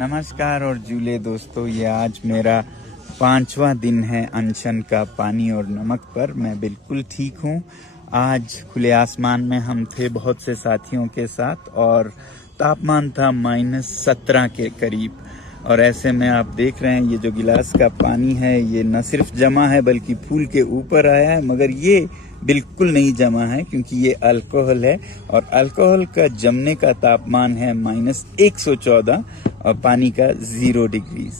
नमस्कार और जूले दोस्तों, ये आज मेरा 5वां दिन है अनशन का पानी और नमक पर। मैं बिल्कुल ठीक हूँ। आज खुले आसमान में हम थे बहुत से साथियों के साथ और तापमान था -17 के करीब। और ऐसे में आप देख रहे हैं ये जो गिलास का पानी है ये न सिर्फ जमा है बल्कि फूल के ऊपर आया है, मगर ये बिल्कुल नहीं जमा है क्योंकि ये अल्कोहल है और अल्कोहल का जमने का तापमान है -114 और पानी का 0 डिग्री।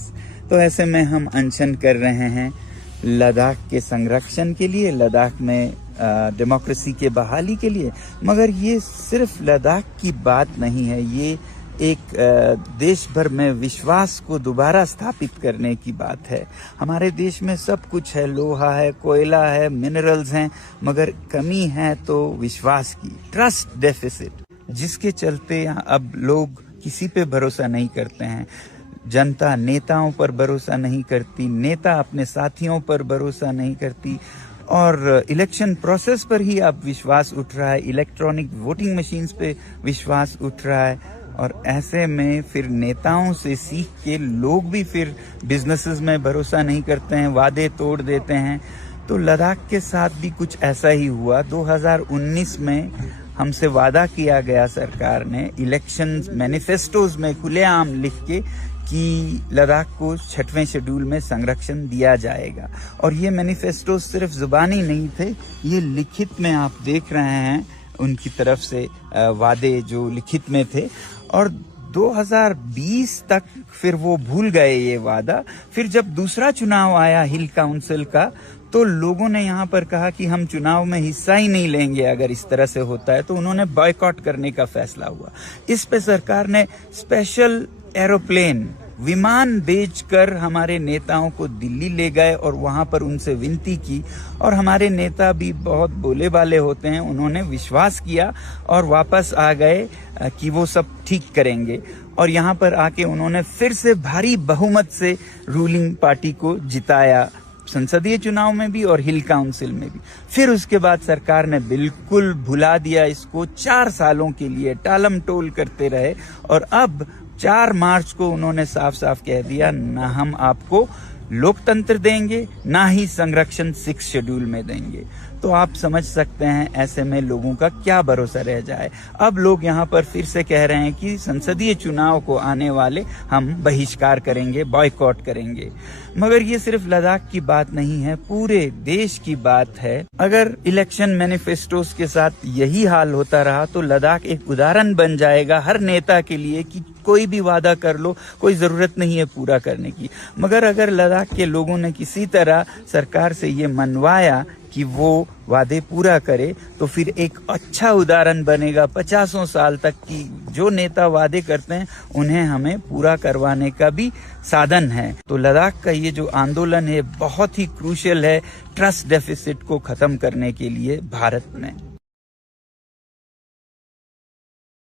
तो ऐसे में हम अनशन कर रहे हैं लद्दाख के संरक्षण के लिए, लद्दाख में डेमोक्रेसी के बहाली के लिए। मगर ये सिर्फ लद्दाख की बात नहीं है, ये एक देश भर में विश्वास को दोबारा स्थापित करने की बात है। हमारे देश में सब कुछ है, लोहा है, कोयला है, मिनरल्स हैं, मगर कमी है तो विश्वास की, ट्रस्ट डेफिसिट, जिसके चलते अब लोग किसी पे भरोसा नहीं करते हैं। जनता नेताओं पर भरोसा नहीं करती, नेता अपने साथियों पर भरोसा नहीं करती और इलेक्शन प्रोसेस पर ही अब विश्वास उठ रहा है, इलेक्ट्रॉनिक वोटिंग मशीन्स पे विश्वास उठ रहा है। और ऐसे में फिर नेताओं से सीख के लोग भी फिर बिजनेसेस में भरोसा नहीं करते हैं, वादे तोड़ देते हैं। तो लद्दाख के साथ भी कुछ ऐसा ही हुआ। 2019 में हमसे वादा किया गया सरकार ने इलेक्शन मैनिफेस्टोज में खुलेआम लिख के कि लद्दाख को 6वें शेड्यूल में संरक्षण दिया जाएगा। और ये मैनिफेस्टो सिर्फ जुबानी नहीं थे, ये लिखित में आप देख रहे हैं उनकी तरफ से वादे जो लिखित में थे। और 2020 तक फिर वो भूल गए ये वादा। फिर जब दूसरा चुनाव आया हिल काउंसिल का, तो लोगों ने यहाँ पर कहा कि हम चुनाव में हिस्सा ही नहीं लेंगे अगर इस तरह से होता है, तो उन्होंने बॉयकॉट करने का फैसला हुआ। इस पे सरकार ने स्पेशल एरोप्लेन, विमान भेजकर हमारे नेताओं को दिल्ली ले गए और वहां पर उनसे विनती की। और हमारे नेता भी बहुत भोले भाले होते हैं, उन्होंने विश्वास किया और वापस आ गए कि वो सब ठीक करेंगे। और यहाँ पर आके उन्होंने फिर से भारी बहुमत से रूलिंग पार्टी को जिताया, संसदीय चुनाव में भी और हिल काउंसिल में भी। फिर उसके बाद सरकार ने बिल्कुल भुला दिया इसको, 4 सालों के लिए टालम टोल करते रहे। और अब 4 मार्च को उन्होंने साफ साफ कह दिया, ना हम आपको लोकतंत्र देंगे, ना ही संरक्षण 6 शेड्यूल में देंगे। तो आप समझ सकते हैं ऐसे में लोगों का क्या भरोसा रह जाए। अब लोग यहाँ पर फिर से कह रहे हैं कि संसदीय चुनाव को आने वाले हम बहिष्कार करेंगे, बॉयकॉट करेंगे। मगर ये सिर्फ लद्दाख की बात नहीं है, पूरे देश की बात है। अगर इलेक्शन मैनिफेस्टोस के साथ यही हाल होता रहा तो लद्दाख एक उदाहरण बन जाएगा हर नेता के लिए कि कोई भी वादा कर लो, कोई जरूरत नहीं है पूरा करने की। मगर अगर लद्दाख के लोगों ने किसी तरह सरकार से ये मनवाया कि वो वादे पूरा करे, तो फिर एक अच्छा उदाहरण बनेगा 50 साल तक की जो नेता वादे करते हैं उन्हें हमें पूरा करवाने का भी साधन है। तो लद्दाख का ये जो आंदोलन है बहुत ही क्रूशियल है ट्रस्ट डेफिसिट को खत्म करने के लिए भारत में।